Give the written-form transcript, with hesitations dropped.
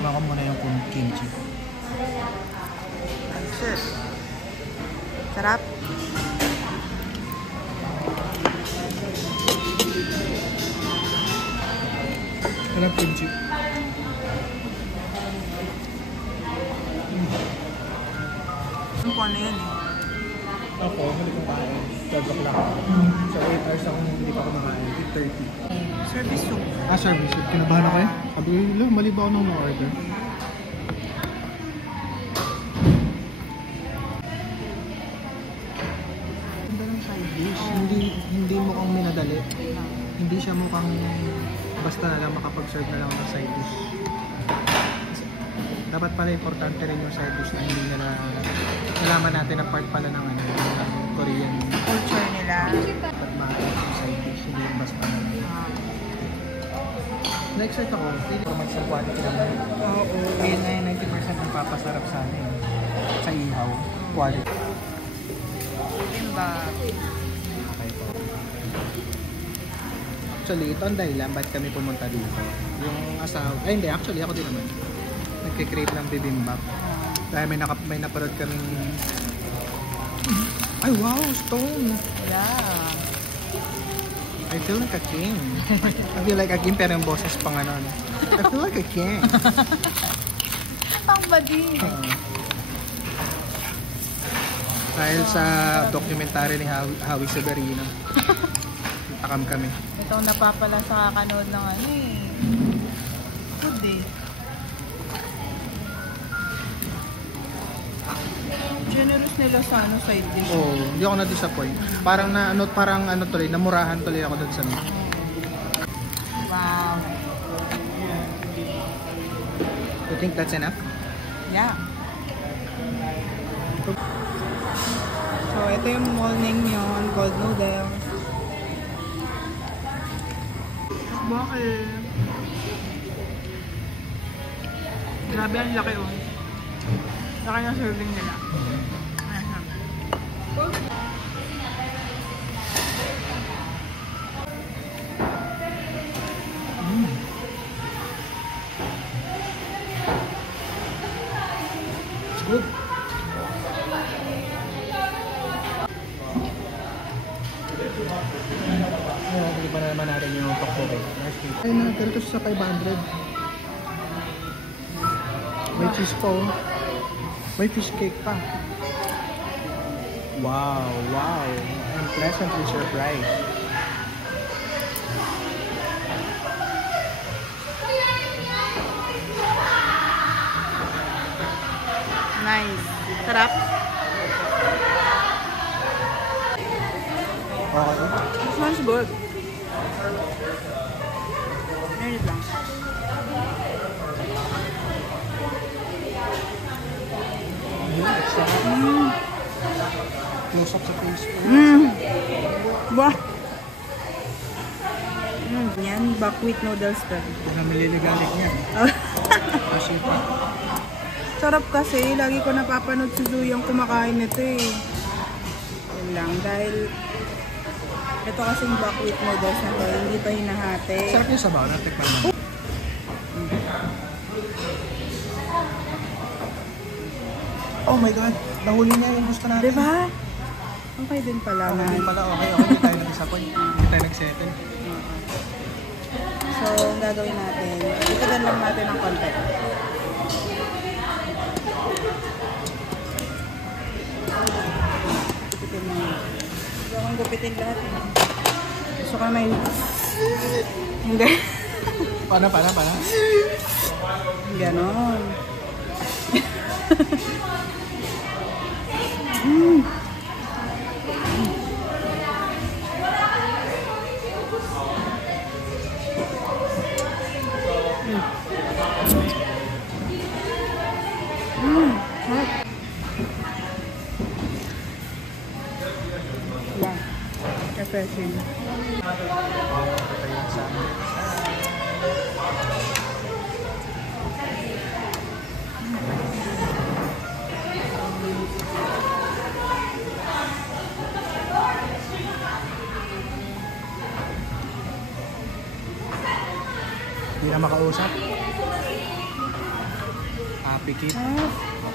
Tikman ko muna yung kimchi. Sarap. Sarap kimchi. Ano po na yan eh? Ako, hindi ko kain. 12 o'clock. So 8 hours ako hindi pa kumakain. 8:30. Service soup. Service. Kinabahan ako eh. Sabi ko, mali ba ako nung order? Ganda ng side dish. Hindi mukhang minadali. Hindi siya mukhang basta na lang makapag-serve na lang ng side dish. Dapat pala importante rin yung side dish na hindi nila nalaman natin na part pala ng Korean Culture nila. dapat mahal yung side dish, hindi yung basta na lang. Na-excite ako, feeling ko mag sa quality naman. Oo. Ayun na yung 90% ng papasarap sa amin. Sa ihaw, quality. Bibimbap. Okay po. Actually, ito ang dahilan ba't kami pumunta dito. Yung asawa, ay hindi, actually ako din naman. Nagkikreate ng bibimbap. Dahil may naparod kaming... Ay wow, stone! Yeah. I feel like a king. I feel like a king pero yung boses pang ano. I feel like a king. Ang bading. Dahil sa documentary ni Howie Severino. Takam kami. Ito ang napapala sa kakanood ng ano eh. Food eh. Generous nila sa ano side dish. Oo, hindi ako na-disappoint. Parang ano tuloy, namurahan tuloy ako doon sa meat. Wow. You think that's enough? Yeah. So, ito yung morning yun. Cold noodles. Bakit? Grabe ang laki oh. Laki ng serving nila. It's good. Hindi pa naman natin yung pakpore. Ay na, pero ito sa 500. May cheese po. May fish cake pa. Wow, wow. I'm pleasantly surprised. Nice. Sarap. Okay. This one's good. Meron lang. Close up sa face ko. Bah! Yan, buckwheat noodles to. Hindi na mililigalig niya. Kasi pa. Sarap kasi, lagi ko napapanood si Zuyang kumakain nito eh. Yan lang, dahil ito kasing buckwheat noodles na to, hindi pa hinahati. Sarap yung sabaw, natikman mo. Oh my God, nahuli niya yung gusto natin. Diba? Okay din pala. Okay din pala, okay. Hindi tayo nag-disappoint. Hindi tayo nag-settle. So, ang gagawin natin, itagan lang natin ng konti. Gupitin mo. Gusto kong gupitin lahat. Gusto ko may... Hindi. Paano? Ganon. Yan. Refreshing. Hindi na makausap. Pikit. Ah,